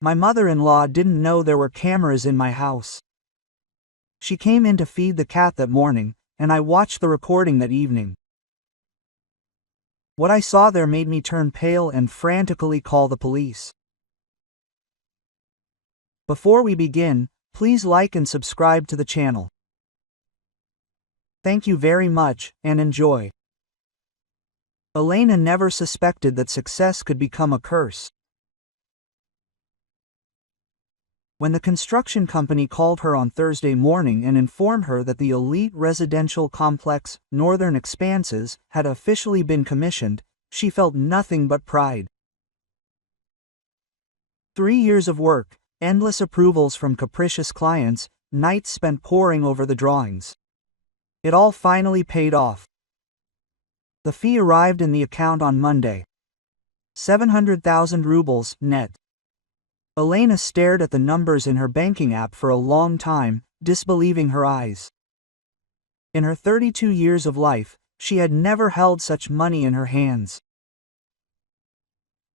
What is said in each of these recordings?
My mother-in-law didn't know there were cameras in my house. She came in to feed the cat that morning, and I watched the recording that evening. What I saw there made me turn pale and frantically call the police. Before we begin, please like and subscribe to the channel. Thank you very much, and enjoy. Elena never suspected that success could become a curse. When the construction company called her on Thursday morning and informed her that the elite residential complex, Northern Expanses, had officially been commissioned, she felt nothing but pride. 3 years of work, endless approvals from capricious clients, nights spent poring over the drawings. It all finally paid off. The fee arrived in the account on Monday. 700,000 rubles, net. Elena stared at the numbers in her banking app for a long time, disbelieving her eyes. In her 32 years of life, she had never held such money in her hands.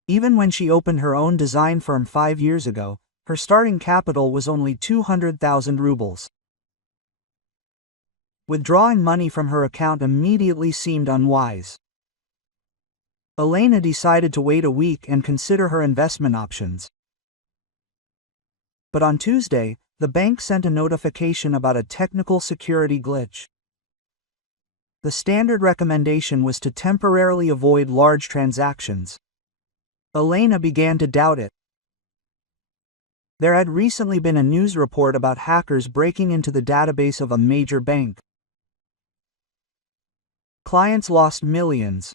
Even when she opened her own design firm 5 years ago, her starting capital was only 200,000 rubles. Withdrawing money from her account immediately seemed unwise. Elena decided to wait a week and consider her investment options. But on Tuesday, the bank sent a notification about a technical security glitch. The standard recommendation was to temporarily avoid large transactions. Elena began to doubt it. There had recently been a news report about hackers breaking into the database of a major bank. Clients lost millions.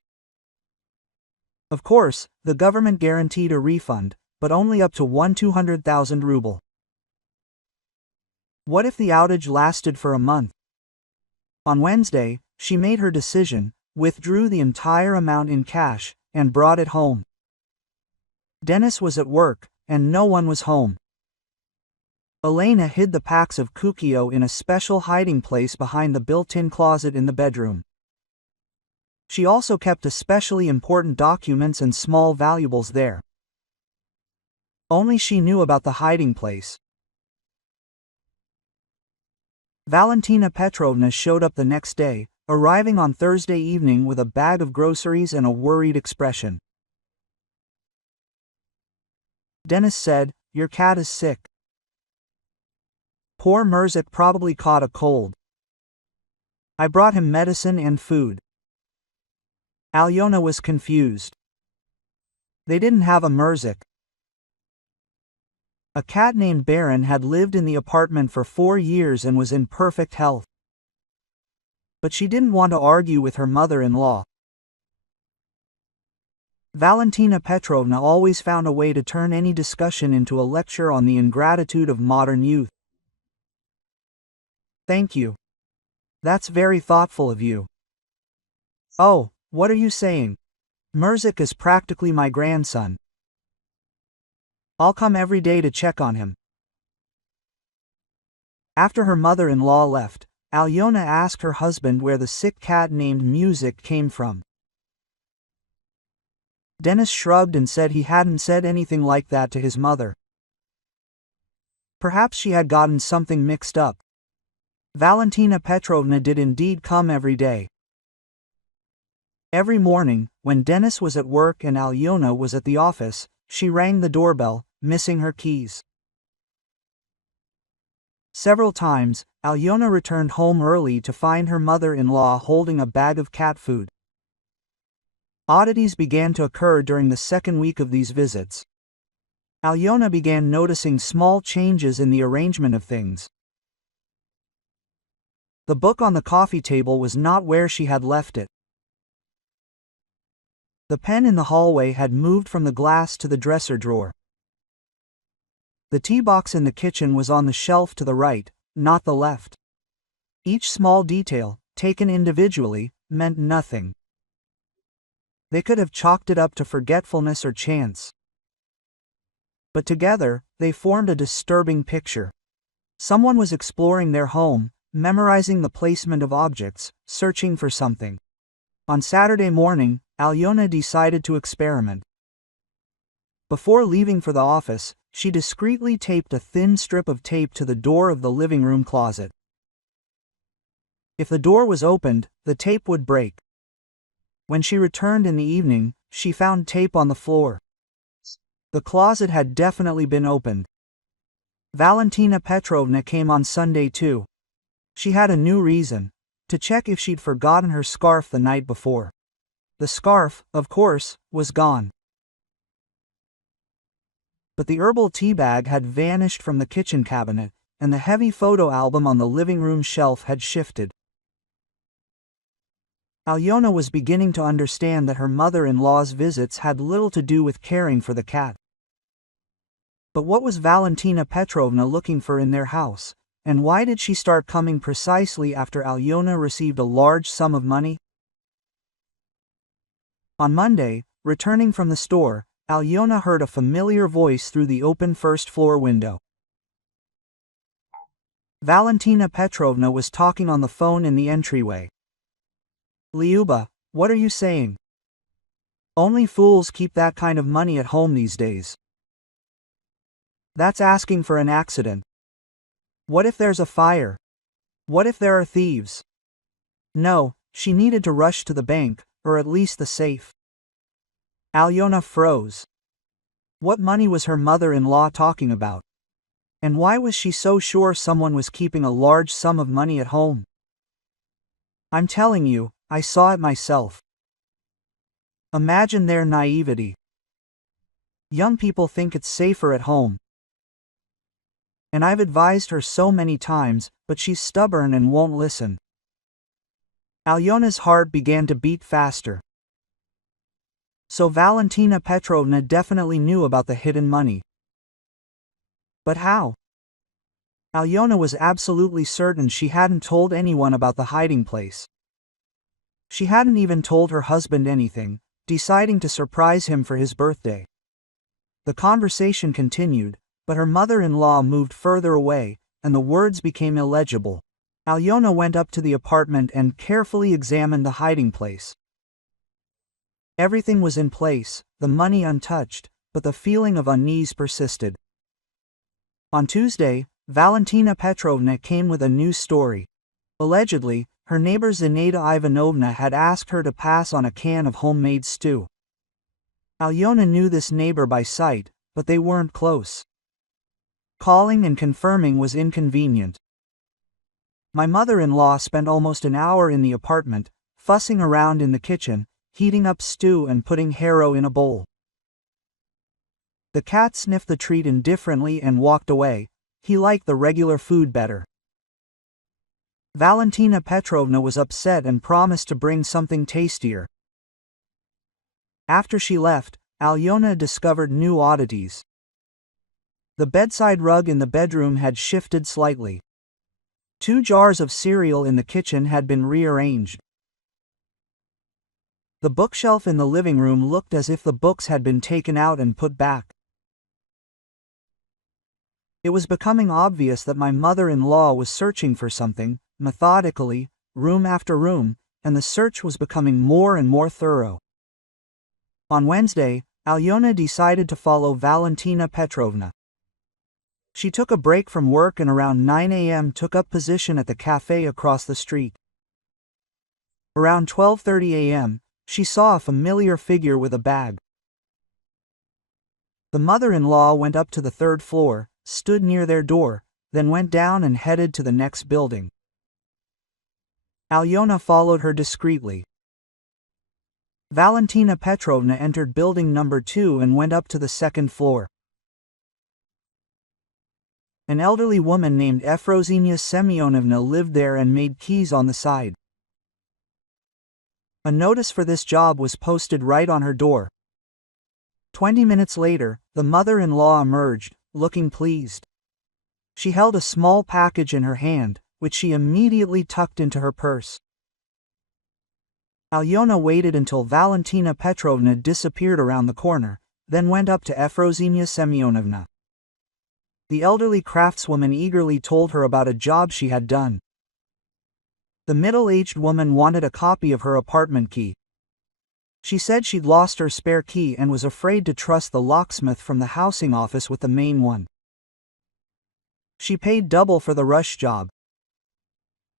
Of course, the government guaranteed a refund, but only up to 200,000 ruble. What if the outage lasted for a month? On Wednesday, she made her decision, withdrew the entire amount in cash, and brought it home. Dennis was at work, and no one was home. Elena hid the packs of kukio in a special hiding place behind the built-in closet in the bedroom. She also kept especially important documents and small valuables there. Only she knew about the hiding place. Valentina Petrovna showed up the next day, arriving on Thursday evening with a bag of groceries and a worried expression. Dennis said, "Your cat is sick. Poor Murzik probably caught a cold. I brought him medicine and food." Alyona was confused. They didn't have a Murzik. A cat named Baron had lived in the apartment for 4 years and was in perfect health. But she didn't want to argue with her mother-in-law. Valentina Petrovna always found a way to turn any discussion into a lecture on the ingratitude of modern youth. "Thank you. That's very thoughtful of you." "Oh, what are you saying? Murzik is practically my grandson. I'll come every day to check on him." After her mother-in-law left, Alyona asked her husband where the sick cat named Music came from. Dennis shrugged and said he hadn't said anything like that to his mother. Perhaps she had gotten something mixed up. Valentina Petrovna did indeed come every day. Every morning, when Dennis was at work and Alyona was at the office, she rang the doorbell, missing her keys. Several times, Alyona returned home early to find her mother-in-law holding a bag of cat food. Oddities began to occur during the second week of these visits. Alyona began noticing small changes in the arrangement of things. The book on the coffee table was not where she had left it. The pen in the hallway had moved from the glass to the dresser drawer. The tea box in the kitchen was on the shelf to the right, not the left. Each small detail, taken individually, meant nothing. They could have chalked it up to forgetfulness or chance. But together, they formed a disturbing picture. Someone was exploring their home, memorizing the placement of objects, searching for something. On Saturday morning, Alyona decided to experiment. Before leaving for the office, she discreetly taped a thin strip of tape to the door of the living room closet. If the door was opened, the tape would break. When she returned in the evening, she found tape on the floor. The closet had definitely been opened. Valentina Petrovna came on Sunday too. She had a new reason: to check if she'd forgotten her scarf the night before. The scarf, of course, was gone. But the herbal tea bag had vanished from the kitchen cabinet, and the heavy photo album on the living room shelf had shifted. Alyona was beginning to understand that her mother-in-law's visits had little to do with caring for the cat. But what was Valentina Petrovna looking for in their house, and why did she start coming precisely after Alyona received a large sum of money? On Monday, returning from the store, Alyona heard a familiar voice through the open first-floor window. Valentina Petrovna was talking on the phone in the entryway. "Lyuba, what are you saying? Only fools keep that kind of money at home these days. That's asking for an accident. What if there's a fire? What if there are thieves?" No, she needed to rush to the bank, or at least the safe. Alyona froze. What money was her mother-in-law talking about? And why was she so sure someone was keeping a large sum of money at home? "I'm telling you, I saw it myself." Imagine their naivety. Young people think it's safer at home. And I've advised her so many times, but she's stubborn and won't listen. Alyona's heart began to beat faster. So Valentina Petrovna definitely knew about the hidden money. But how? Alyona was absolutely certain she hadn't told anyone about the hiding place. She hadn't even told her husband anything, deciding to surprise him for his birthday. The conversation continued, but her mother-in-law moved further away, and the words became illegible. Alyona went up to the apartment and carefully examined the hiding place. Everything was in place, the money untouched, but the feeling of unease persisted. On Tuesday, Valentina Petrovna came with a new story. Allegedly, her neighbor Zinaida Ivanovna had asked her to pass on a can of homemade stew. Alyona knew this neighbor by sight, but they weren't close. Calling and confirming was inconvenient. "My mother-in-law spent almost an hour in the apartment, fussing around in the kitchen, heating up stew and putting Haro in a bowl. The cat sniffed the treat indifferently and walked away. He liked the regular food better." Valentina Petrovna was upset and promised to bring something tastier. After she left, Alyona discovered new oddities. The bedside rug in the bedroom had shifted slightly. 2 jars of cereal in the kitchen had been rearranged. The bookshelf in the living room looked as if the books had been taken out and put back. It was becoming obvious that my mother-in-law was searching for something, methodically, room after room, and the search was becoming more and more thorough. On Wednesday, Alyona decided to follow Valentina Petrovna. She took a break from work and around 9 a.m. took up position at the cafe across the street. Around 12:30 a.m., she saw a familiar figure with a bag. The mother-in-law went up to the 3rd floor, stood near their door, then went down and headed to the next building. Alyona followed her discreetly. Valentina Petrovna entered building number 2 and went up to the 2nd floor. An elderly woman named Efrosinia Semyonovna lived there and made keys on the side. A notice for this job was posted right on her door. 20 minutes later, the mother-in-law emerged, looking pleased. She held a small package in her hand, which she immediately tucked into her purse. Alyona waited until Valentina Petrovna disappeared around the corner, then went up to Efrosinia Semyonovna. The elderly craftswoman eagerly told her about a job she had done. The middle-aged woman wanted a copy of her apartment key. She said she'd lost her spare key and was afraid to trust the locksmith from the housing office with the main one. She paid double for the rush job.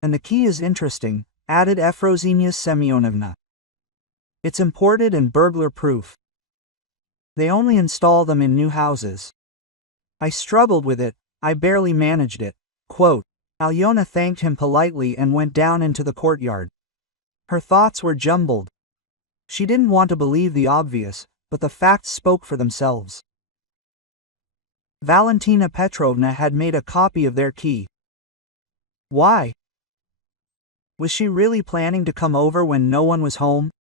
And the key is interesting, added Efrosinia Semyonovna. It's imported and burglar-proof. They only install them in new houses. I struggled with it, I barely managed it. Quote. Alyona thanked him politely and went down into the courtyard. Her thoughts were jumbled. She didn't want to believe the obvious, but the facts spoke for themselves. Valentina Petrovna had made a copy of their key. Why? Was she really planning to come over when no one was home?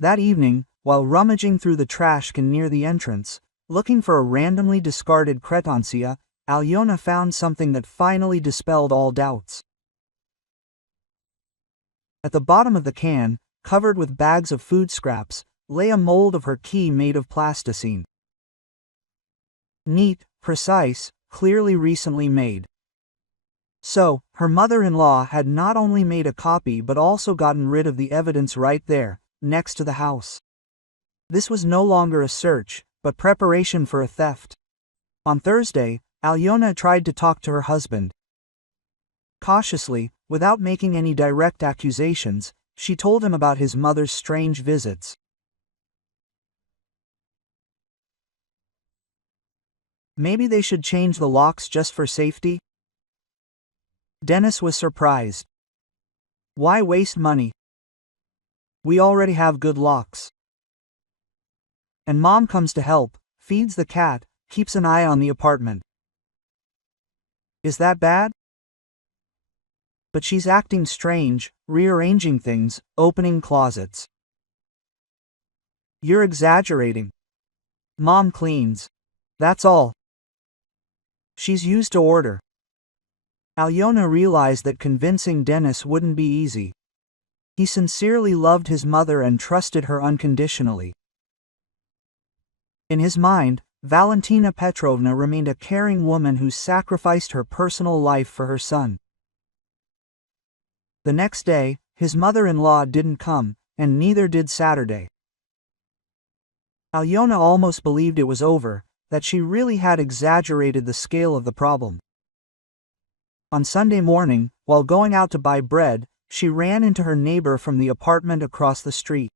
That evening, while rummaging through the trash can near the entrance, looking for a randomly discarded cretonsia, Alyona found something that finally dispelled all doubts. At the bottom of the can, covered with bags of food scraps, lay a mold of her key made of plasticine. Neat, precise, clearly recently made. So, her mother-in-law had not only made a copy but also gotten rid of the evidence right there, next to the house. This was no longer a search, but preparation for a theft. On Thursday, Alyona tried to talk to her husband. Cautiously, without making any direct accusations, she told him about his mother's strange visits. Maybe they should change the locks just for safety? Dennis was surprised. Why waste money? We already have good locks. And Mom comes to help, feeds the cat, keeps an eye on the apartment. Is that bad? But she's acting strange, rearranging things, opening closets. You're exaggerating. Mom cleans. That's all. She's used to order. Alyona realized that convincing Dennis wouldn't be easy. He sincerely loved his mother and trusted her unconditionally. In his mind, Valentina Petrovna remained a caring woman who sacrificed her personal life for her son. The next day, his mother-in-law didn't come, and neither did Saturday. Alyona almost believed it was over, that she really had exaggerated the scale of the problem. On Sunday morning, while going out to buy bread, she ran into her neighbor from the apartment across the street.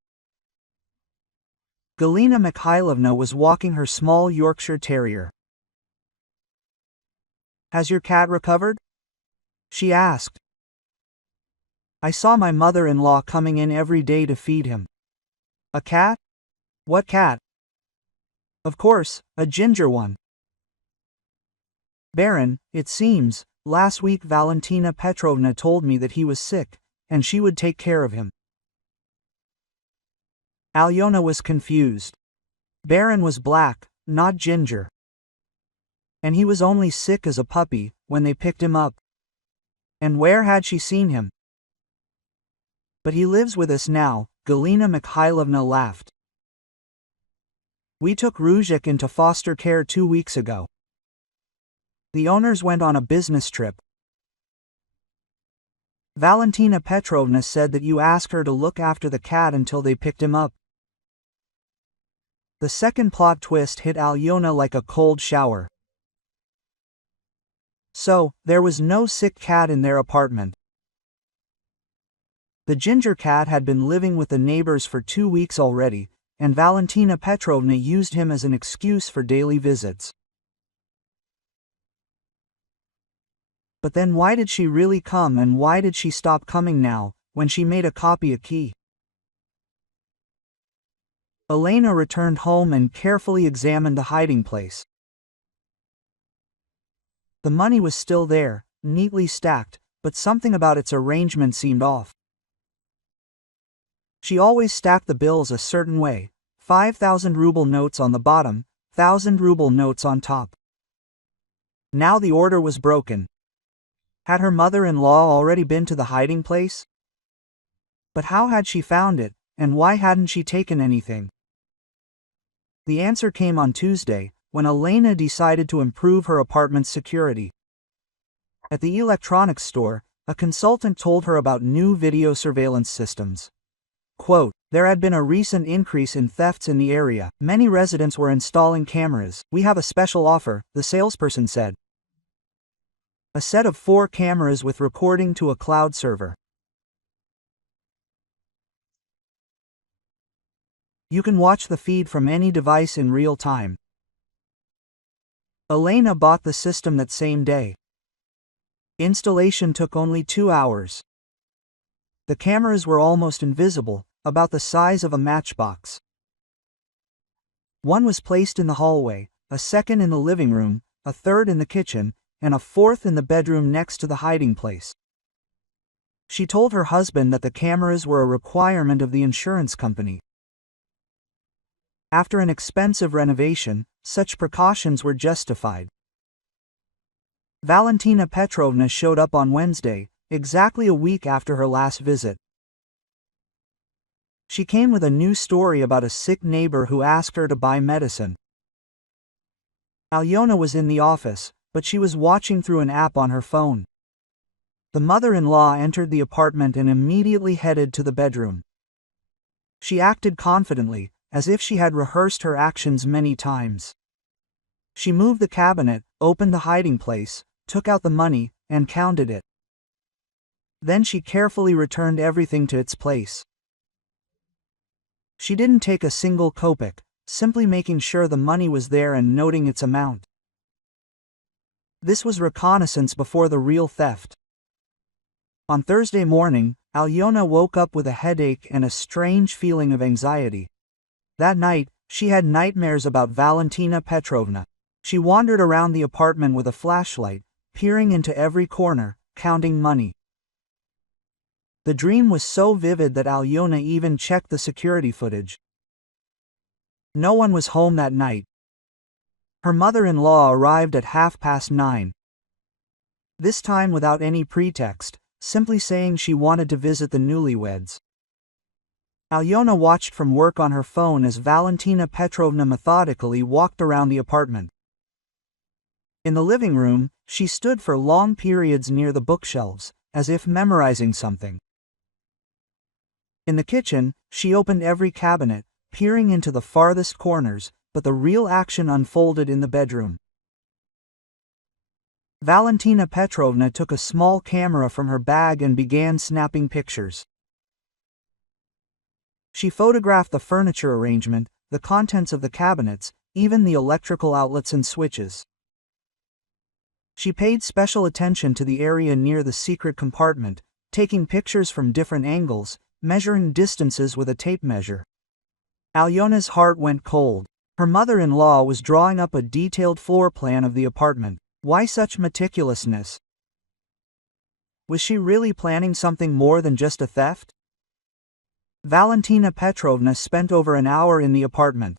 Galina Mikhailovna was walking her small Yorkshire Terrier. Has your cat recovered? She asked. I saw my mother-in-law coming in every day to feed him. A cat? What cat? Of course, a ginger one. Baron, it seems, last week Valentina Petrovna told me that he was sick, and she would take care of him. Alyona was confused. Baron was black, not ginger. And he was only sick as a puppy, when they picked him up. And where had she seen him? But he lives with us now, Galina Mikhailovna laughed. We took Ruzhik into foster care 2 weeks ago. The owners went on a business trip. Valentina Petrovna said that you asked her to look after the cat until they picked him up. The second plot twist hit Alyona like a cold shower. So, there was no sick cat in their apartment. The ginger cat had been living with the neighbors for 2 weeks already, and Valentina Petrovna used him as an excuse for daily visits. But then why did she really come, and why did she stop coming now, when she made a copy of key? Elena returned home and carefully examined the hiding place. The money was still there, neatly stacked, but something about its arrangement seemed off. She always stacked the bills a certain way, 5,000 ruble notes on the bottom, 1,000 ruble notes on top. Now the order was broken. Had her mother-in-law already been to the hiding place? But how had she found it, and why hadn't she taken anything? The answer came on Tuesday, when Elena decided to improve her apartment's security. At the electronics store, a consultant told her about new video surveillance systems. Quote, "There had been a recent increase in thefts in the area. Many residents were installing cameras. We have a special offer," the salesperson said. A set of 4 cameras with recording to a cloud server. You can watch the feed from any device in real time. Elena bought the system that same day. Installation took only 2 hours. The cameras were almost invisible, about the size of a matchbox. One was placed in the hallway, a second in the living room, a third in the kitchen, and a fourth in the bedroom next to the hiding place. She told her husband that the cameras were a requirement of the insurance company. After an expensive renovation, such precautions were justified. Valentina Petrovna showed up on Wednesday, exactly a week after her last visit. She came with a new story about a sick neighbor who asked her to buy medicine. Alyona was in the office, but she was watching through an app on her phone. The mother-in-law entered the apartment and immediately headed to the bedroom. She acted confidently, as if she had rehearsed her actions many times. She moved the cabinet, opened the hiding place, took out the money, and counted it. Then she carefully returned everything to its place. She didn't take a single kopeck, simply making sure the money was there and noting its amount. This was reconnaissance before the real theft. On Thursday morning, Alyona woke up with a headache and a strange feeling of anxiety. That night, she had nightmares about Valentina Petrovna. She wandered around the apartment with a flashlight, peering into every corner, counting money. The dream was so vivid that Alyona even checked the security footage. No one was home that night. Her mother-in-law arrived at 9:30. This time without any pretext, simply saying she wanted to visit the newlyweds. Alyona watched from work on her phone as Valentina Petrovna methodically walked around the apartment. In the living room, she stood for long periods near the bookshelves, as if memorizing something. In the kitchen, she opened every cabinet, peering into the farthest corners, but the real action unfolded in the bedroom. Valentina Petrovna took a small camera from her bag and began snapping pictures. She photographed the furniture arrangement, the contents of the cabinets, even the electrical outlets and switches. She paid special attention to the area near the secret compartment, taking pictures from different angles, measuring distances with a tape measure. Alyona's heart went cold. Her mother-in-law was drawing up a detailed floor plan of the apartment. Why such meticulousness? Was she really planning something more than just a theft? Valentina Petrovna spent over an hour in the apartment.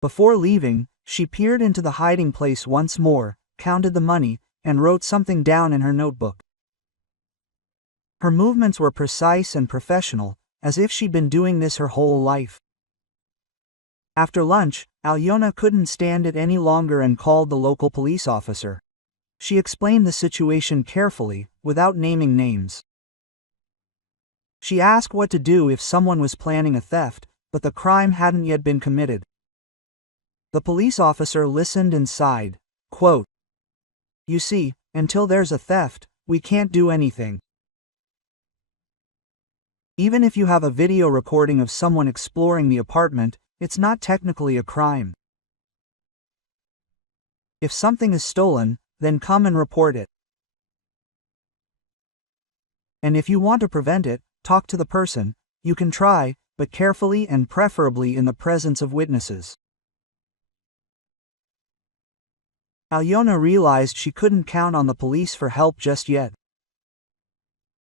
Before leaving, she peered into the hiding place once more, counted the money, and wrote something down in her notebook. Her movements were precise and professional, as if she'd been doing this her whole life. After lunch, Alyona couldn't stand it any longer and called the local police officer. She explained the situation carefully, without naming names. She asked what to do if someone was planning a theft, but the crime hadn't yet been committed. The police officer listened and sighed. Quote, "You see, until there's a theft, we can't do anything. Even if you have a video recording of someone exploring the apartment, it's not technically a crime. If something is stolen, then come and report it. And if you want to prevent it, talk to the person. You can try, but carefully and preferably in the presence of witnesses." Alyona realized she couldn't count on the police for help just yet.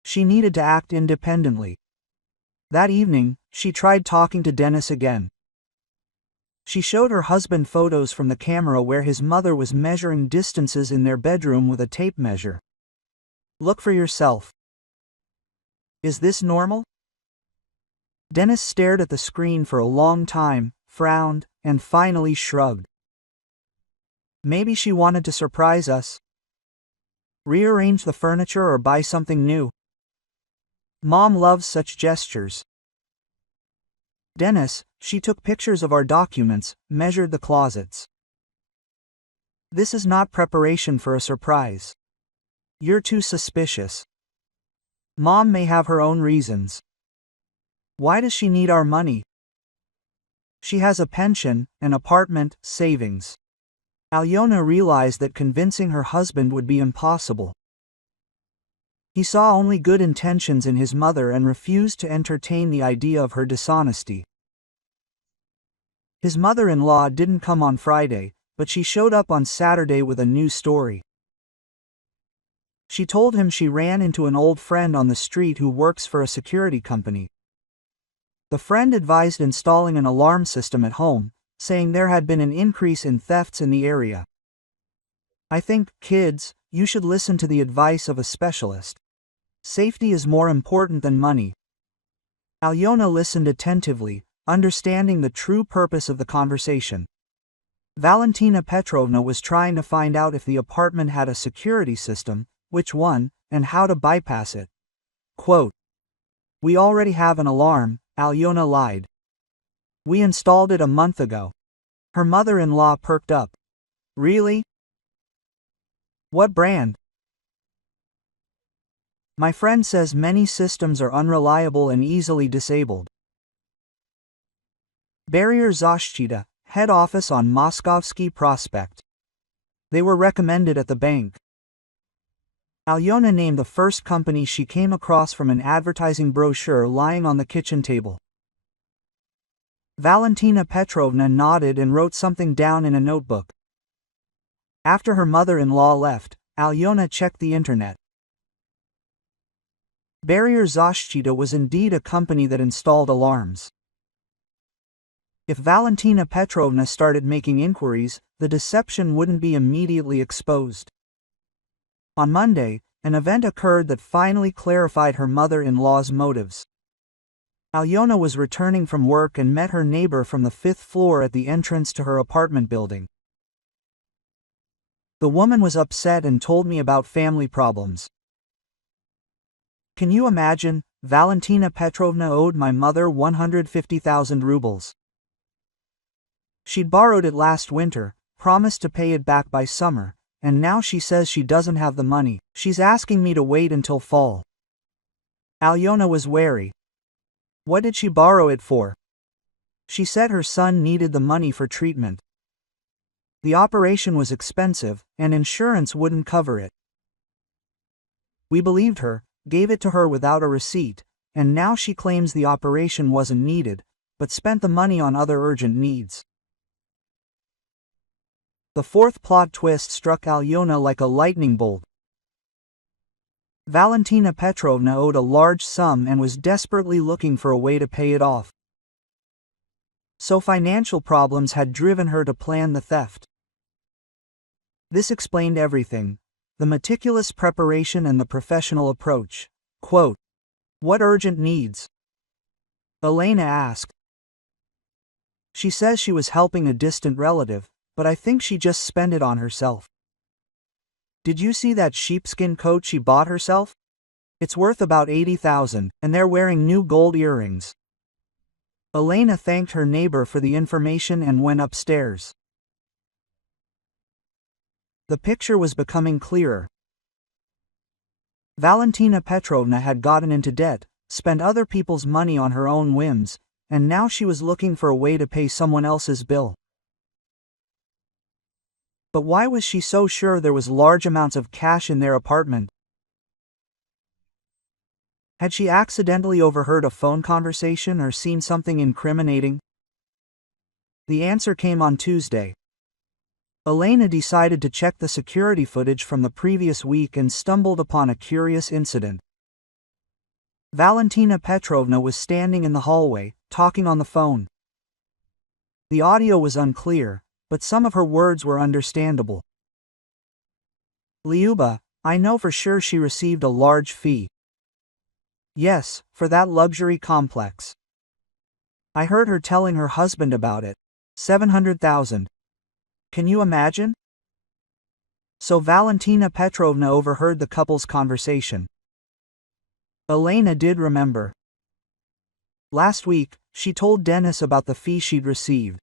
She needed to act independently. That evening, she tried talking to Dennis again. She showed her husband photos from the camera where his mother was measuring distances in their bedroom with a tape measure. "Look for yourself. Is this normal?" Dennis stared at the screen for a long time, frowned, and finally shrugged. "Maybe she wanted to surprise us. Rearrange the furniture or buy something new. Mom loves such gestures." Dennis, she took pictures of our documents, measured the closets. This is not preparation for a surprise. You're too suspicious. Mom may have her own reasons. Why does she need our money? She has a pension, an apartment, savings. Alyona realized that convincing her husband would be impossible. He saw only good intentions in his mother and refused to entertain the idea of her dishonesty. His mother-in-law didn't come on Friday, but she showed up on Saturday with a new story. She told him she ran into an old friend on the street who works for a security company. The friend advised installing an alarm system at home, saying there had been an increase in thefts in the area. I think, kids, you should listen to the advice of a specialist. Safety is more important than money. Alyona listened attentively, understanding the true purpose of the conversation. Valentina Petrovna was trying to find out if the apartment had a security system, which one, and how to bypass it. Quote, "We already have an alarm," Alyona lied. "We installed it a month ago." Her mother-in-law perked up. "Really? What brand?" "My friend says many systems are unreliable and easily disabled." Barrier Zashchita, head office on Moskovsky Prospect. They were recommended at the bank. Alyona named the first company she came across from an advertising brochure lying on the kitchen table. Valentina Petrovna nodded and wrote something down in a notebook. After her mother-in-law left, Alyona checked the internet. Barrier Zashchita was indeed a company that installed alarms. If Valentina Petrovna started making inquiries, the deception wouldn't be immediately exposed. On Monday, an event occurred that finally clarified her mother-in-law's motives. Alyona was returning from work and met her neighbor from the 5th floor at the entrance to her apartment building. The woman was upset and told me about family problems. Can you imagine? Valentina Petrovna owed my mother 150,000 rubles. She'd borrowed it last winter, promised to pay it back by summer, and now she says she doesn't have the money. She's asking me to wait until fall. Alyona was wary. What did she borrow it for? She said her son needed the money for treatment. The operation was expensive, and insurance wouldn't cover it. We believed her, gave it to her without a receipt, and now she claims the operation wasn't needed, but spent the money on other urgent needs. The fourth plot twist struck Alyona like a lightning bolt. Valentina Petrovna owed a large sum and was desperately looking for a way to pay it off. So financial problems had driven her to plan the theft. This explained everything: the meticulous preparation and the professional approach. Quote, "What urgent needs?" Elena asked. She says she was helping a distant relative, but I think she just spent it on herself. Did you see that sheepskin coat she bought herself? It's worth about 80,000, and they're wearing new gold earrings. Elena thanked her neighbor for the information and went upstairs. The picture was becoming clearer. Valentina Petrovna had gotten into debt, spent other people's money on her own whims, and now she was looking for a way to pay someone else's bill. But why was she so sure there was large amounts of cash in their apartment? Had she accidentally overheard a phone conversation or seen something incriminating? The answer came on Tuesday. Elena decided to check the security footage from the previous week and stumbled upon a curious incident. Valentina Petrovna was standing in the hallway, talking on the phone. The audio was unclear, but some of her words were understandable. "Lyuba, I know for sure she received a large fee. Yes, for that luxury complex. I heard her telling her husband about it. 700,000. Can you imagine?" So Valentina Petrovna overheard the couple's conversation. Elena did remember. Last week, she told Dennis about the fee she'd received.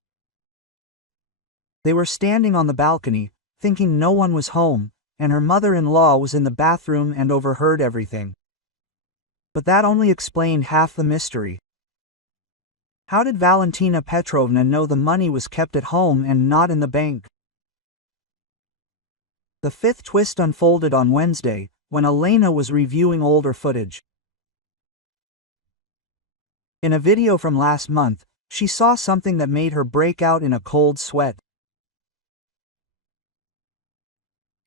They were standing on the balcony, thinking no one was home, and her mother-in-law was in the bathroom and overheard everything. But that only explained half the mystery. How did Valentina Petrovna know the money was kept at home and not in the bank? The fifth twist unfolded on Wednesday, when Elena was reviewing older footage. In a video from last month, she saw something that made her break out in a cold sweat.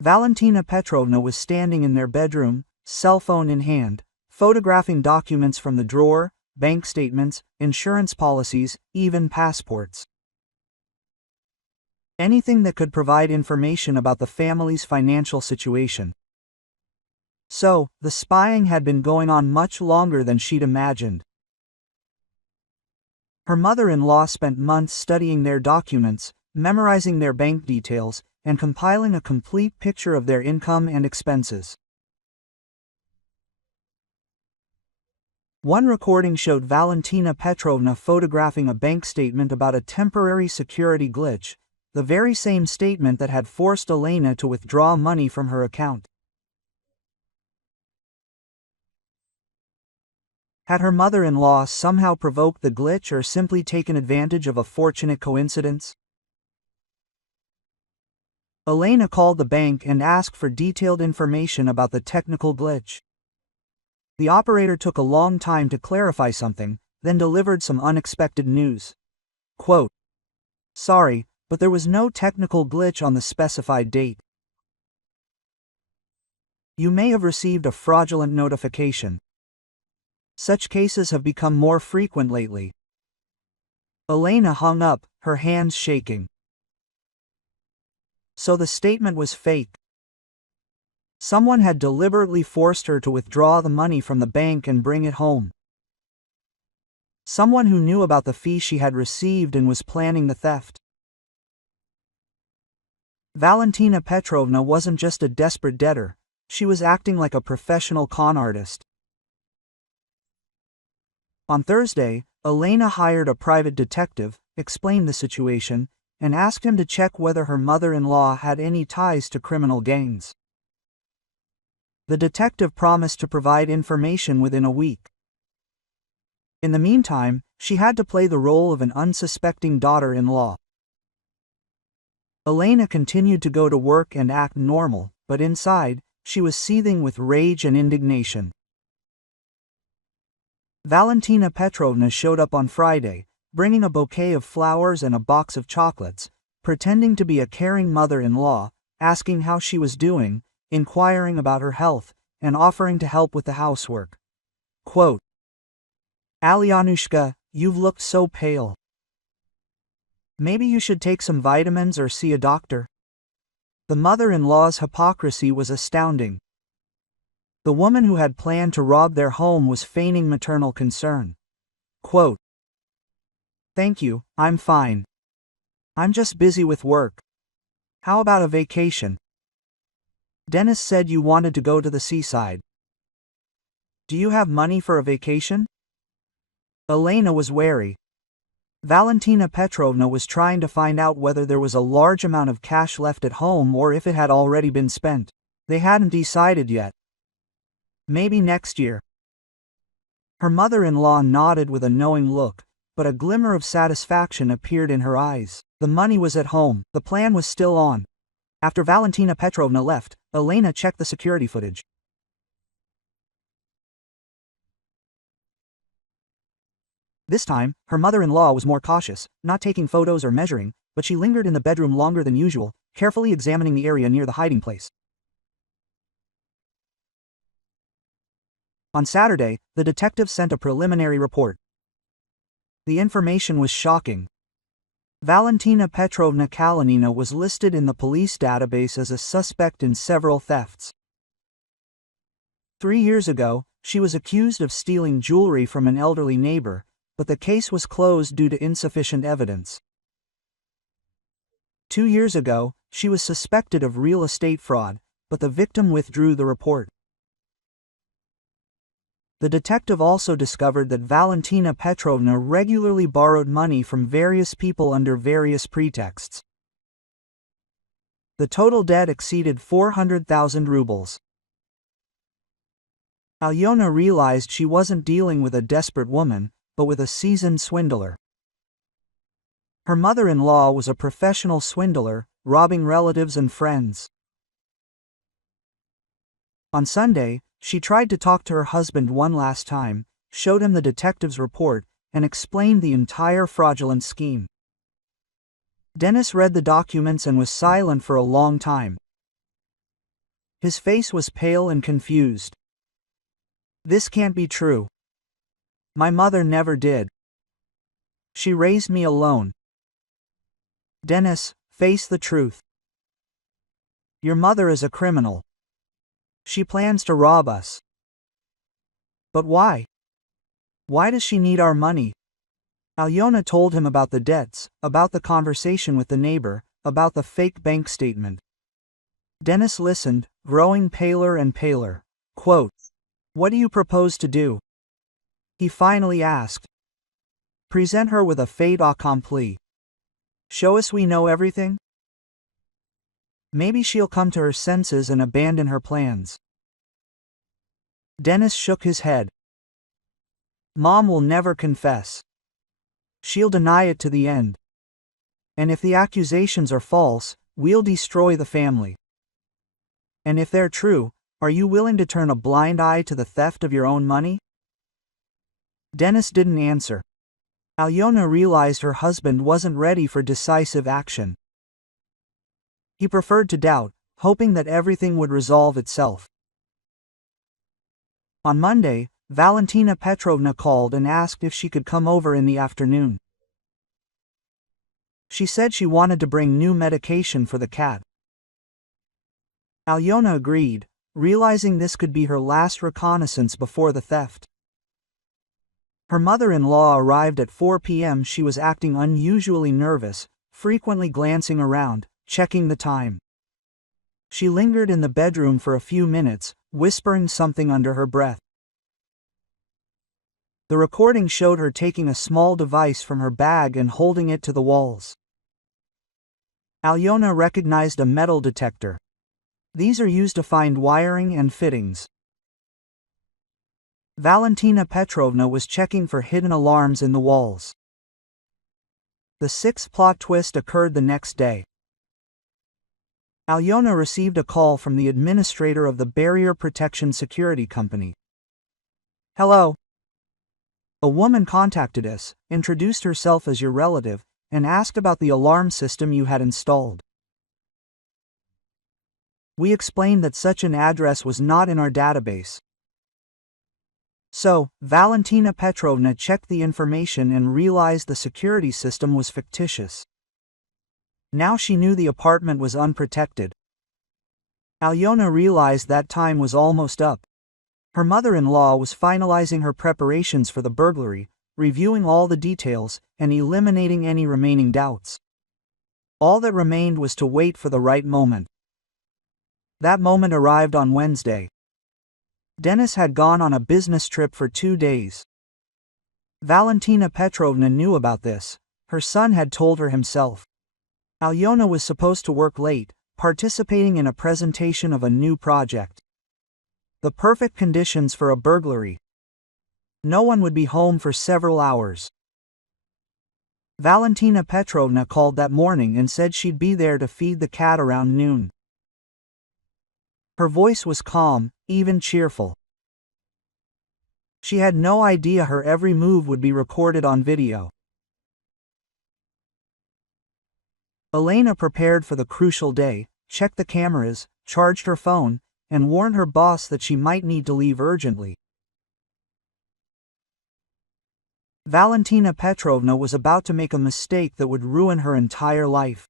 Valentina Petrovna was standing in their bedroom, cell phone in hand, photographing documents from the drawer, bank statements, insurance policies, even passports. Anything that could provide information about the family's financial situation. So, the spying had been going on much longer than she'd imagined. Her mother-in-law spent months studying their documents, memorizing their bank details, and compiling a complete picture of their income and expenses. One recording showed Valentina Petrovna photographing a bank statement about a temporary security glitch, the very same statement that had forced Elena to withdraw money from her account. Had her mother-in-law somehow provoked the glitch or simply taken advantage of a fortunate coincidence? Elena called the bank and asked for detailed information about the technical glitch. The operator took a long time to clarify something, then delivered some unexpected news. Quote, "Sorry, but there was no technical glitch on the specified date. You may have received a fraudulent notification. Such cases have become more frequent lately." Elena hung up, her hands shaking. So the statement was fake. Someone had deliberately forced her to withdraw the money from the bank and bring it home. Someone who knew about the fee she had received and was planning the theft. Valentina Petrovna wasn't just a desperate debtor, she was acting like a professional con artist. On Thursday, Elena hired a private detective, explained the situation, and asked him to check whether her mother-in-law had any ties to criminal gangs. The detective promised to provide information within a week. In the meantime, she had to play the role of an unsuspecting daughter-in-law. Elena continued to go to work and act normal, but inside, she was seething with rage and indignation. Valentina Petrovna showed up on Friday, bringing a bouquet of flowers and a box of chocolates, pretending to be a caring mother-in-law, asking how she was doing, inquiring about her health, and offering to help with the housework. Quote, "Alyanushka, you've looked so pale. Maybe you should take some vitamins or see a doctor." The mother-in-law's hypocrisy was astounding. The woman who had planned to rob their home was feigning maternal concern. Quote, "Thank you, I'm fine. I'm just busy with work. How about a vacation? Dennis said you wanted to go to the seaside. Do you have money for a vacation?" Elena was wary. Valentina Petrovna was trying to find out whether there was a large amount of cash left at home or if it had already been spent. They hadn't decided yet. Maybe next year. Her mother-in-law nodded with a knowing look, but a glimmer of satisfaction appeared in her eyes. The money was at home, the plan was still on. After Valentina Petrovna left, Elena checked the security footage. This time, her mother-in-law was more cautious, not taking photos or measuring, but she lingered in the bedroom longer than usual, carefully examining the area near the hiding place. On Saturday, the detective sent a preliminary report. The information was shocking. Valentina Petrovna Kalinina was listed in the police database as a suspect in several thefts. 3 years ago, she was accused of stealing jewelry from an elderly neighbor, but the case was closed due to insufficient evidence. 2 years ago, she was suspected of real estate fraud, but the victim withdrew the report. The detective also discovered that Valentina Petrovna regularly borrowed money from various people under various pretexts. The total debt exceeded 400,000 rubles. Alyona realized she wasn't dealing with a desperate woman, but with a seasoned swindler. Her mother-in-law was a professional swindler, robbing relatives and friends. On Sunday, she tried to talk to her husband one last time, showed him the detective's report, and explained the entire fraudulent scheme. Dennis read the documents and was silent for a long time. His face was pale and confused. "This can't be true. My mother never did. She raised me alone." "Dennis, face the truth. Your mother is a criminal. She plans to rob us." "But why? Why does she need our money?" Alyona told him about the debts, about the conversation with the neighbor, about the fake bank statement. Dennis listened, growing paler and paler. Quote, "What do you propose to do?" he finally asked. "Present her with a fait accompli. Show us we know everything? Maybe she'll come to her senses and abandon her plans." Dennis shook his head. "Mom will never confess. She'll deny it to the end. And if the accusations are false, we'll destroy the family. And if they're true, are you willing to turn a blind eye to the theft of your own money?" Dennis didn't answer. Alyona realized her husband wasn't ready for decisive action. He preferred to doubt, hoping that everything would resolve itself. On Monday, Valentina Petrovna called and asked if she could come over in the afternoon. She said she wanted to bring new medication for the cat. Alyona agreed, realizing this could be her last reconnaissance before the theft. Her mother-in-law arrived at 4 p.m. She was acting unusually nervous, frequently glancing around, checking the time. She lingered in the bedroom for a few minutes, whispering something under her breath. The recording showed her taking a small device from her bag and holding it to the walls. Alyona recognized a metal detector. These are used to find wiring and fittings. Valentina Petrovna was checking for hidden alarms in the walls. The sixth plot twist occurred the next day. Alyona received a call from the administrator of the barrier protection security company. "Hello. A woman contacted us, introduced herself as your relative, and asked about the alarm system you had installed. We explained that such an address was not in our database." So, Valentina Petrovna checked the information and realized the security system was fictitious. Now she knew the apartment was unprotected. Alyona realized that time was almost up. Her mother-in-law was finalizing her preparations for the burglary, reviewing all the details, and eliminating any remaining doubts. All that remained was to wait for the right moment. That moment arrived on Wednesday. Dennis had gone on a business trip for 2 days. Valentina Petrovna knew about this. Her son had told her himself. Alyona was supposed to work late, participating in a presentation of a new project. The perfect conditions for a burglary. No one would be home for several hours. Valentina Petrovna called that morning and said she'd be there to feed the cat around noon. Her voice was calm, even cheerful. She had no idea her every move would be recorded on video. Elena prepared for the crucial day, checked the cameras, charged her phone, and warned her boss that she might need to leave urgently. Valentina Petrovna was about to make a mistake that would ruin her entire life.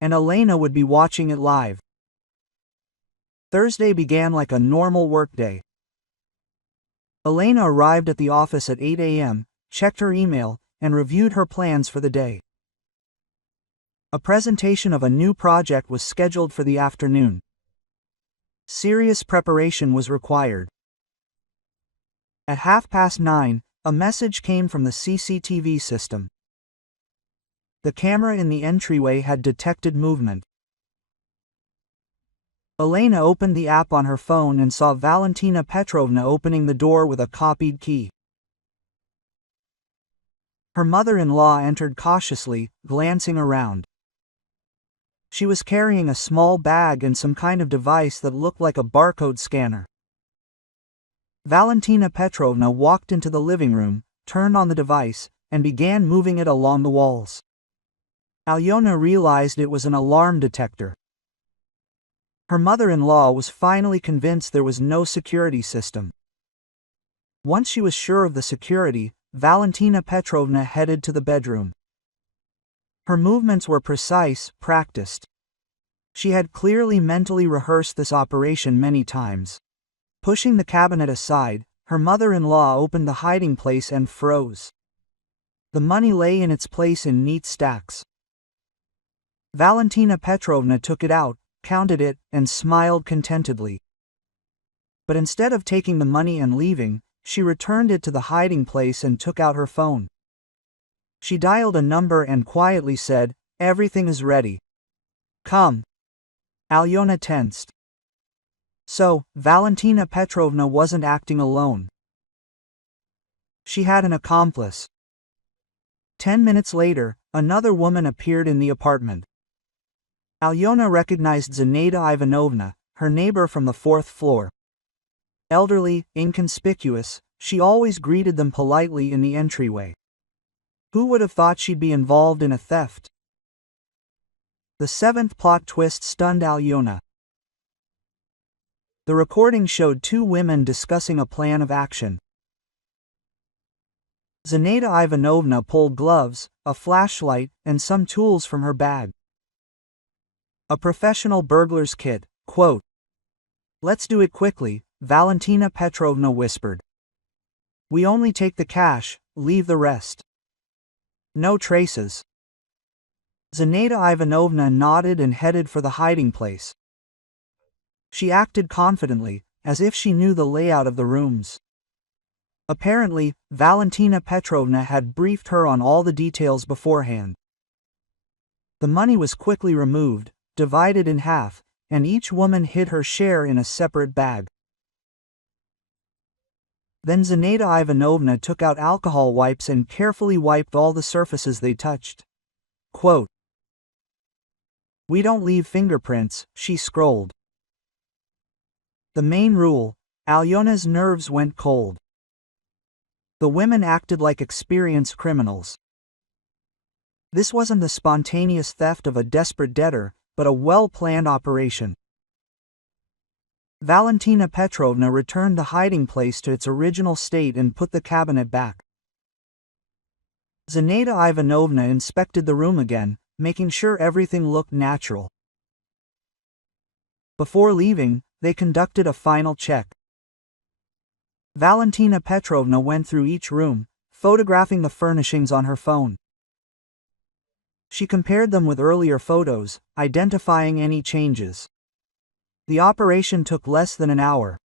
And Elena would be watching it live. Thursday began like a normal workday. Elena arrived at the office at 8 a.m., checked her email, and reviewed her plans for the day. A presentation of a new project was scheduled for the afternoon. Serious preparation was required. At 9:30, a message came from the CCTV system. The camera in the entryway had detected movement. Elena opened the app on her phone and saw Valentina Petrovna opening the door with a copied key. Her mother-in-law entered cautiously, glancing around. She was carrying a small bag and some kind of device that looked like a barcode scanner. Valentina Petrovna walked into the living room, turned on the device, and began moving it along the walls. Alyona realized it was an alarm detector. Her mother-in-law was finally convinced there was no security system. Once she was sure of the security, Valentina Petrovna headed to the bedroom. Her movements were precise, practiced. She had clearly mentally rehearsed this operation many times. Pushing the cabinet aside, her mother-in-law opened the hiding place and froze. The money lay in its place in neat stacks. Valentina Petrovna took it out, counted it, and smiled contentedly. But instead of taking the money and leaving, she returned it to the hiding place and took out her phone. She dialed a number and quietly said, "Everything is ready. Come." Alyona tensed. So, Valentina Petrovna wasn't acting alone. She had an accomplice. 10 minutes later, another woman appeared in the apartment. Alyona recognized Zinaida Ivanovna, her neighbor from the 4th floor. Elderly, inconspicuous, she always greeted them politely in the entryway. Who would have thought she'd be involved in a theft? The 7th plot twist stunned Alyona. The recording showed two women discussing a plan of action. Zinaida Ivanovna pulled gloves, a flashlight, and some tools from her bag. A professional burglar's kit, quote. "Let's do it quickly," Valentina Petrovna whispered. "We only take the cash, leave the rest. No traces." Zinaida Ivanovna nodded and headed for the hiding place. She acted confidently, as if she knew the layout of the rooms. Apparently, Valentina Petrovna had briefed her on all the details beforehand. The money was quickly removed, divided in half, and each woman hid her share in a separate bag. Then Zinaida Ivanovna took out alcohol wipes and carefully wiped all the surfaces they touched. Quote, "We don't leave fingerprints," she scrolled. The main rule, Alyona's nerves went cold. The women acted like experienced criminals. This wasn't the spontaneous theft of a desperate debtor, but a well-planned operation. Valentina Petrovna returned the hiding place to its original state and put the cabinet back. Zinaida Ivanovna inspected the room again, making sure everything looked natural. Before leaving, they conducted a final check. Valentina Petrovna went through each room, photographing the furnishings on her phone. She compared them with earlier photos, identifying any changes. The operation took less than an hour.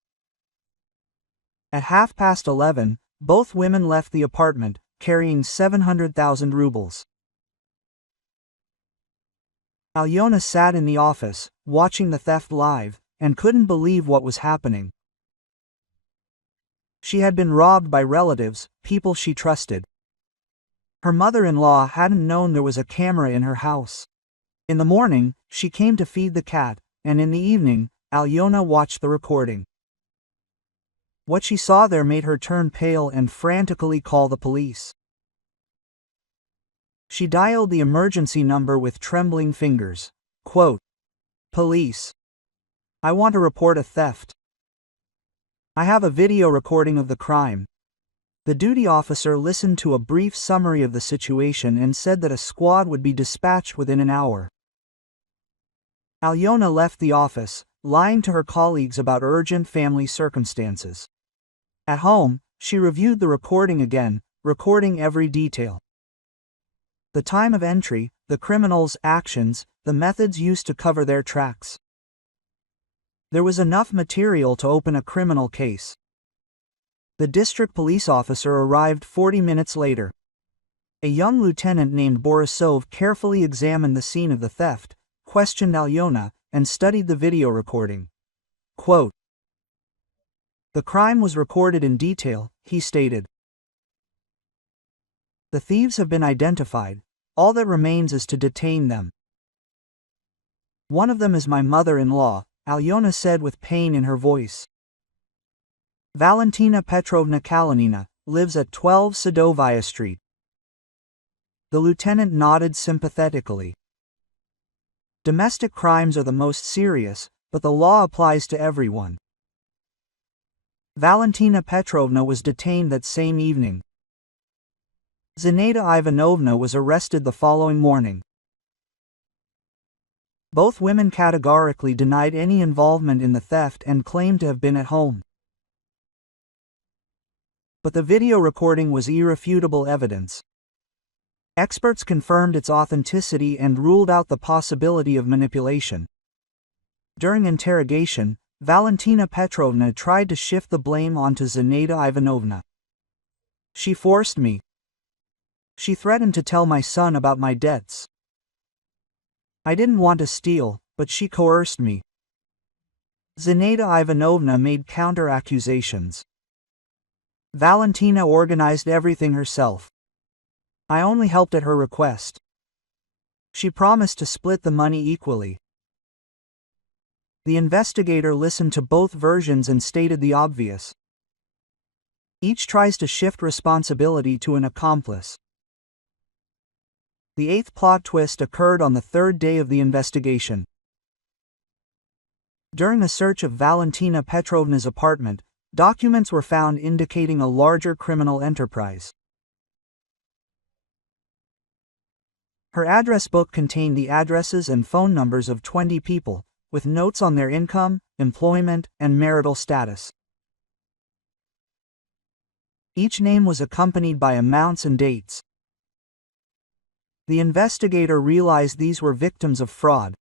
At 11:30, both women left the apartment, carrying 700,000 rubles. Alyona sat in the office, watching the theft live, and couldn't believe what was happening. She had been robbed by relatives, people she trusted. Her mother-in-law hadn't known there was a camera in her house. In the morning, she came to feed the cat, and in the evening, Alyona watched the recording. What she saw there made her turn pale and frantically call the police. She dialed the emergency number with trembling fingers. Quote, "Police. I want to report a theft. I have a video recording of the crime." The duty officer listened to a brief summary of the situation and said that a squad would be dispatched within an hour. Alyona left the office, lying to her colleagues about urgent family circumstances. At home, she reviewed the recording again, recording every detail. The time of entry, the criminals' actions, the methods used to cover their tracks. There was enough material to open a criminal case. The district police officer arrived 40 minutes later. A young lieutenant named Borisov carefully examined the scene of the theft, questioned Alyona, and studied the video recording. Quote, "The crime was recorded in detail," he stated. "The thieves have been identified. All that remains is to detain them. One of them is my mother-in-law," Alyona said with pain in her voice. "Valentina Petrovna Kalinina lives at 12 Sadovaya Street." The lieutenant nodded sympathetically. Domestic crimes are the most serious, but the law applies to everyone. Valentina Petrovna was detained that same evening. Zinaida Ivanovna was arrested the following morning. Both women categorically denied any involvement in the theft and claimed to have been at home. But the video recording was irrefutable evidence. Experts confirmed its authenticity and ruled out the possibility of manipulation. During interrogation, Valentina Petrovna tried to shift the blame onto Zinaida Ivanovna. "She forced me. She threatened to tell my son about my debts. I didn't want to steal, but she coerced me." Zinaida Ivanovna made counter-accusations. "Valentina organized everything herself. I only helped at her request. She promised to split the money equally." The investigator listened to both versions and stated the obvious. Each tries to shift responsibility to an accomplice. The eighth plot twist occurred on the third day of the investigation. During a search of Valentina Petrovna's apartment, documents were found indicating a larger criminal enterprise. Her address book contained the addresses and phone numbers of 20 people, with notes on their income, employment, and marital status. Each name was accompanied by amounts and dates. The investigator realized these were victims of fraud.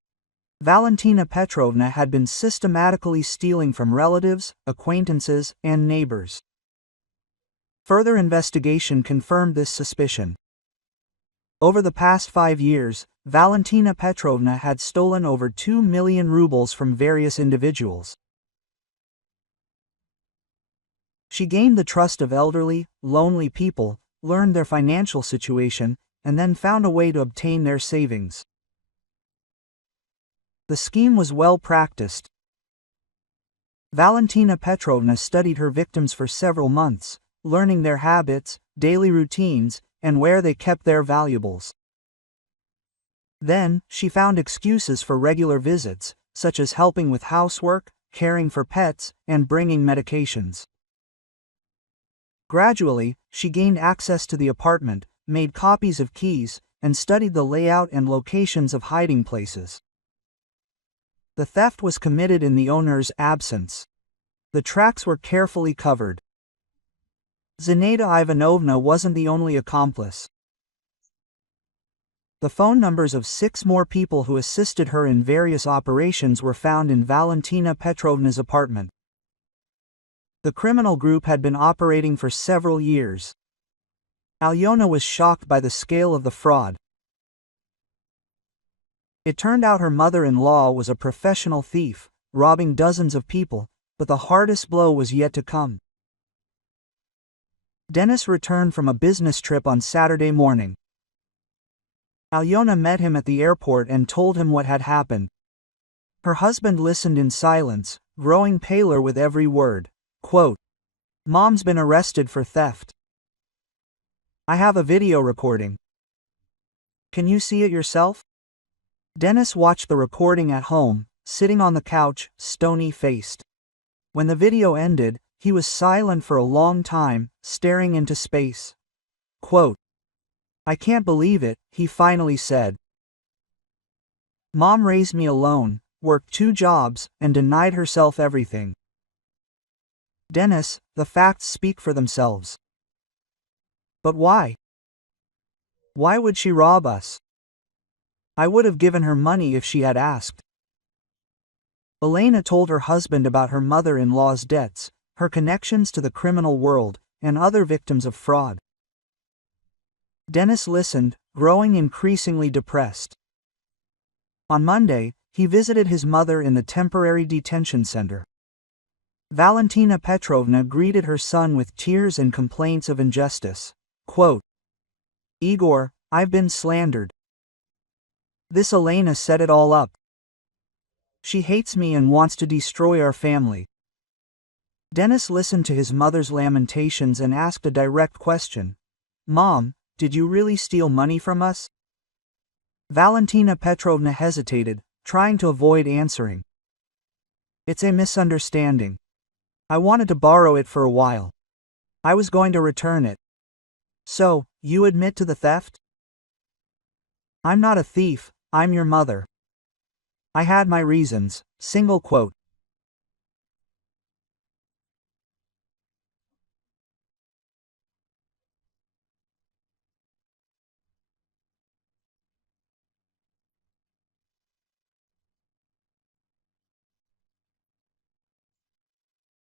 Valentina Petrovna had been systematically stealing from relatives, acquaintances, and neighbors. Further investigation confirmed this suspicion. Over the past 5 years, Valentina Petrovna had stolen over 2 million rubles from various individuals. She gained the trust of elderly, lonely people, learned their financial situation, and then found a way to obtain their savings. The scheme was well practiced. Valentina Petrovna studied her victims for several months, learning their habits, daily routines, and where they kept their valuables. Then, she found excuses for regular visits, such as helping with housework, caring for pets, and bringing medications. Gradually, she gained access to the apartment, made copies of keys, and studied the layout and locations of hiding places. The theft was committed in the owner's absence. The tracks were carefully covered. Zinaida Ivanovna wasn't the only accomplice. The phone numbers of 6 more people who assisted her in various operations were found in Valentina Petrovna's apartment. The criminal group had been operating for several years. Alyona was shocked by the scale of the fraud. It turned out her mother-in-law was a professional thief, robbing dozens of people, but the hardest blow was yet to come. Dennis returned from a business trip on Saturday morning. Alyona met him at the airport and told him what had happened. Her husband listened in silence, growing paler with every word. Quote, "Mom's been arrested for theft. I have a video recording. Can you see it yourself?" Dennis watched the recording at home, sitting on the couch, stony-faced. When the video ended, he was silent for a long time, staring into space. Quote, "I can't believe it," he finally said. "Mom raised me alone, worked 2 jobs, and denied herself everything." Dennis, the facts speak for themselves. But why? Why would she rob us? I would have given her money if she had asked. Elena told her husband about her mother-in-law's debts. her connections to the criminal world, and other victims of fraud. Dennis listened, growing increasingly depressed. On Monday, he visited his mother in the temporary detention center. Valentina Petrovna greeted her son with tears and complaints of injustice. Quote, "Igor, I've been slandered. This Elena set it all up. She hates me and wants to destroy our family." Dennis listened to his mother's lamentations and asked a direct question. "Mom, did you really steal money from us?" Valentina Petrovna hesitated, trying to avoid answering. "It's a misunderstanding. I wanted to borrow it for a while. I was going to return it." "So, you admit to the theft?" "I'm not a thief, I'm your mother. I had my reasons." Single quote.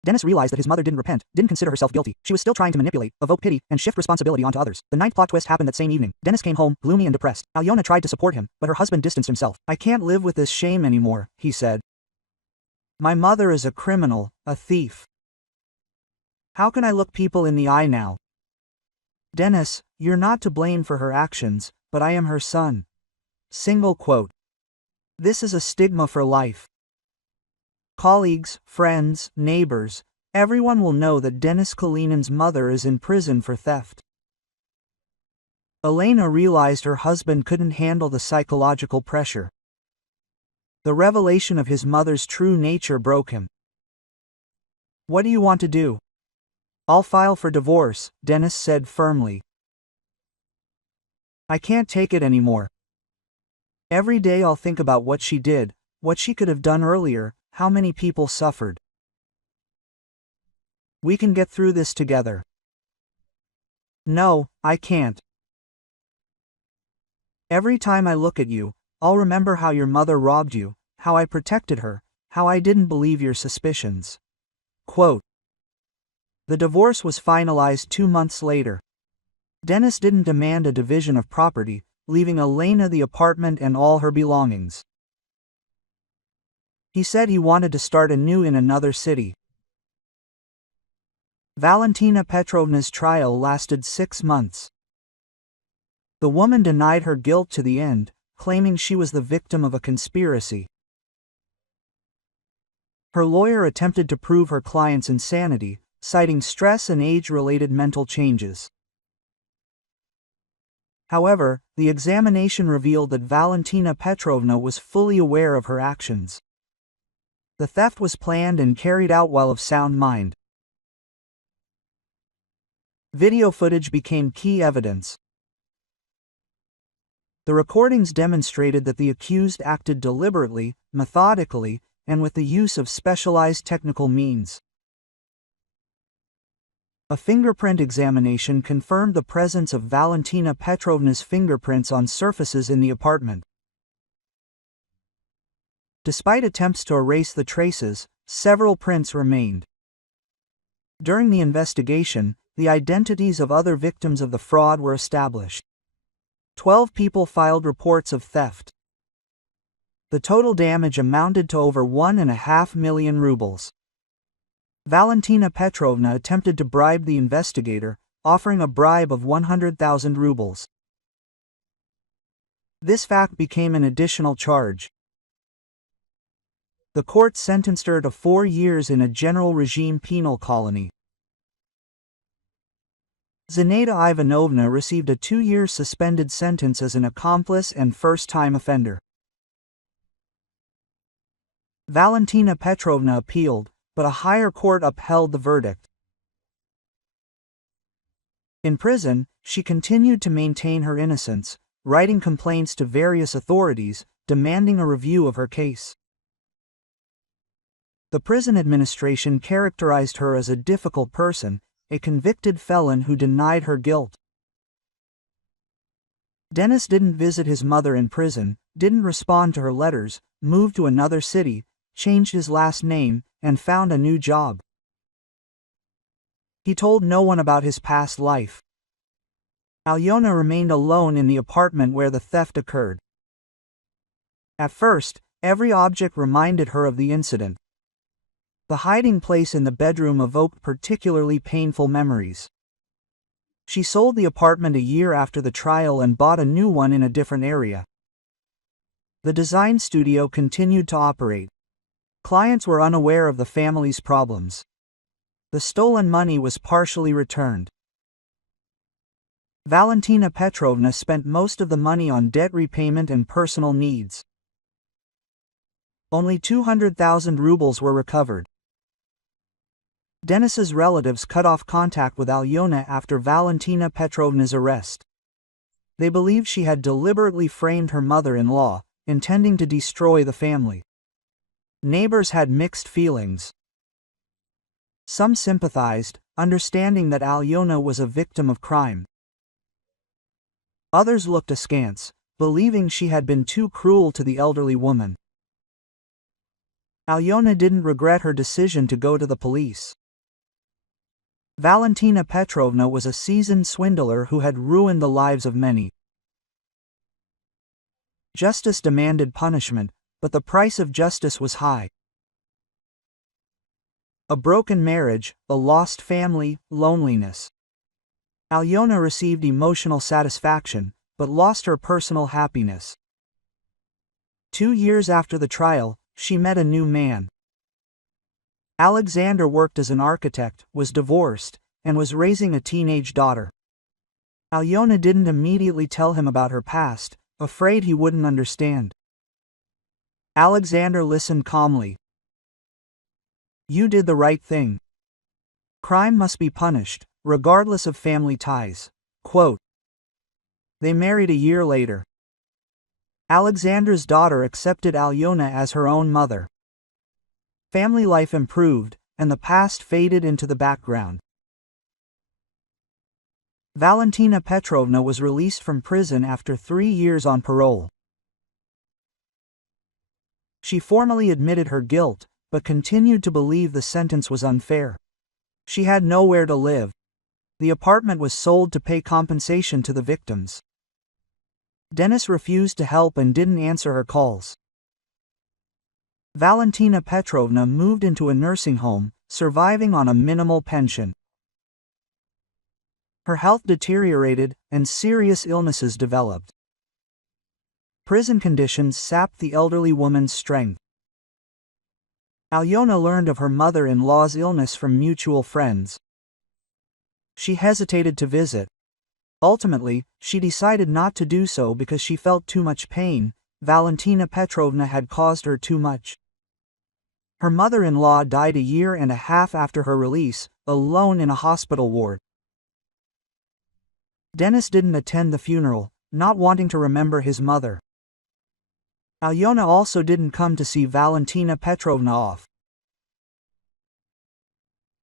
Dennis realized that his mother didn't repent, didn't consider herself guilty. She was still trying to manipulate, evoke pity, and shift responsibility onto others. The ninth plot twist happened that same evening. Dennis came home, gloomy and depressed. Alyona tried to support him, but her husband distanced himself. "I can't live with this shame anymore," he said. "My mother is a criminal, a thief. How can I look people in the eye now?" "Dennis, you're not to blame for her actions, but I am her son." Single quote. This is a stigma for life. Colleagues, friends, neighbors, everyone will know that Denis Kalinин's mother is in prison for theft. Elena realized her husband couldn't handle the psychological pressure. The revelation of his mother's true nature broke him. "What do you want to do?" "I'll file for divorce," Denis said firmly. "I can't take it anymore. Every day I'll think about what she did, what she could have done earlier, how many people suffered. We can get through this together." "No, I can't. Every time I look at you, I'll remember how your mother robbed you, how I protected her, how I didn't believe your suspicions." Quote. The divorce was finalized 2 months later. Denis didn't demand a division of property, leaving Elena the apartment and all her belongings. He said he wanted to start anew in another city. Valentina Petrovna's trial lasted 6 months. The woman denied her guilt to the end, claiming she was the victim of a conspiracy. Her lawyer attempted to prove her client's insanity, citing stress and age-related mental changes. However, the examination revealed that Valentina Petrovna was fully aware of her actions. The theft was planned and carried out while of sound mind. Video footage became key evidence. The recordings demonstrated that the accused acted deliberately, methodically, and with the use of specialized technical means. A fingerprint examination confirmed the presence of Valentina Petrovna's fingerprints on surfaces in the apartment. Despite attempts to erase the traces, several prints remained. During the investigation, the identities of other victims of the fraud were established. 12 people filed reports of theft. The total damage amounted to over 1.5 million rubles. Valentina Petrovna attempted to bribe the investigator, offering a bribe of 100,000 rubles. This fact became an additional charge. The court sentenced her to 4 years in a general regime penal colony. Zinaida Ivanovna received a 2-year suspended sentence as an accomplice and first-time offender. Valentina Petrovna appealed, but a higher court upheld the verdict. In prison, she continued to maintain her innocence, writing complaints to various authorities, demanding a review of her case. The prison administration characterized her as a difficult person, a convicted felon who denied her guilt. Denis didn't visit his mother in prison, didn't respond to her letters, moved to another city, changed his last name, and found a new job. He told no one about his past life. Alyona remained alone in the apartment where the theft occurred. At first, every object reminded her of the incident. The hiding place in the bedroom evoked particularly painful memories. She sold the apartment a year after the trial and bought a new one in a different area. The design studio continued to operate. Clients were unaware of the family's problems. The stolen money was partially returned. Valentina Petrovna spent most of the money on debt repayment and personal needs. Only 200,000 rubles were recovered. Denis's relatives cut off contact with Alyona after Valentina Petrovna's arrest. They believed she had deliberately framed her mother-in-law, intending to destroy the family. Neighbors had mixed feelings. Some sympathized, understanding that Alyona was a victim of crime. Others looked askance, believing she had been too cruel to the elderly woman. Alyona didn't regret her decision to go to the police. Valentina Petrovna was a seasoned swindler who had ruined the lives of many. Justice demanded punishment, but the price of justice was high. A broken marriage, a lost family, loneliness. Alyona received emotional satisfaction, but lost her personal happiness. 2 years after the trial, she met a new man. Alexander worked as an architect, was divorced, and was raising a teenage daughter. Alyona didn't immediately tell him about her past, afraid he wouldn't understand. Alexander listened calmly. "You did the right thing. Crime must be punished, regardless of family ties." Quote. They married a year later. Alexander's daughter accepted Alyona as her own mother. Family life improved, and the past faded into the background. Valentina Petrovna was released from prison after 3 years on parole. She formally admitted her guilt, but continued to believe the sentence was unfair. She had nowhere to live. The apartment was sold to pay compensation to the victims. Denis refused to help and didn't answer her calls. Valentina Petrovna moved into a nursing home, surviving on a minimal pension. Her health deteriorated, and serious illnesses developed. Prison conditions sapped the elderly woman's strength. Alyona learned of her mother-in-law's illness from mutual friends. She hesitated to visit. Ultimately, she decided not to do so because she felt too much pain. Valentina Petrovna had caused her too much. Her mother-in-law died a year and a half after her release, alone in a hospital ward. Denis didn't attend the funeral, not wanting to remember his mother. Alyona also didn't come to see Valentina Petrovna off.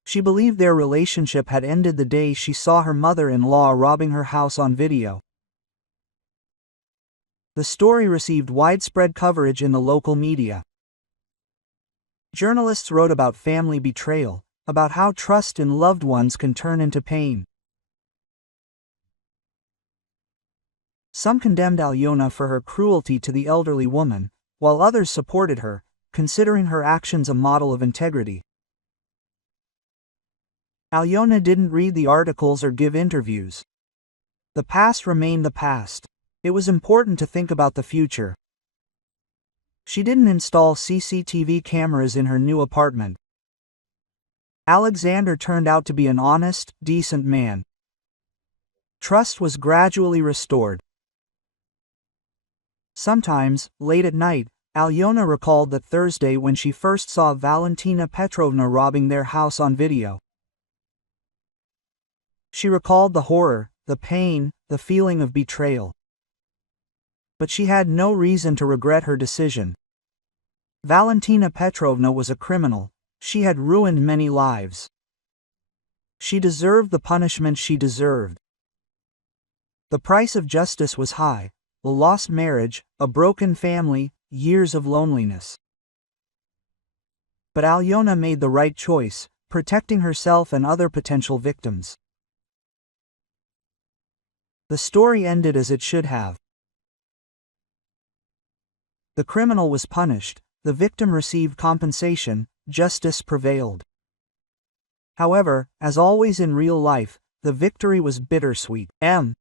She believed their relationship had ended the day she saw her mother-in-law robbing her house on video. The story received widespread coverage in the local media. Journalists wrote about family betrayal, about how trust in loved ones can turn into pain. Some condemned Alyona for her cruelty to the elderly woman, while others supported her, considering her actions a model of integrity. Alyona didn't read the articles or give interviews. The past remained the past. It was important to think about the future. She didn't install CCTV cameras in her new apartment. Alexander turned out to be an honest, decent man. Trust was gradually restored. Sometimes, late at night, Alyona recalled that Thursday when she first saw Valentina Petrovna robbing their house on video. She recalled the horror, the pain, the feeling of betrayal. But she had no reason to regret her decision. Valentina Petrovna was a criminal. She had ruined many lives. She deserved the punishment she deserved. The price of justice was high: a lost marriage, a broken family, years of loneliness. But Alyona made the right choice. protecting herself and other potential victims. The story ended as it should have. The criminal was punished, the victim received compensation, justice prevailed. However, as always in real life, the victory was bittersweet.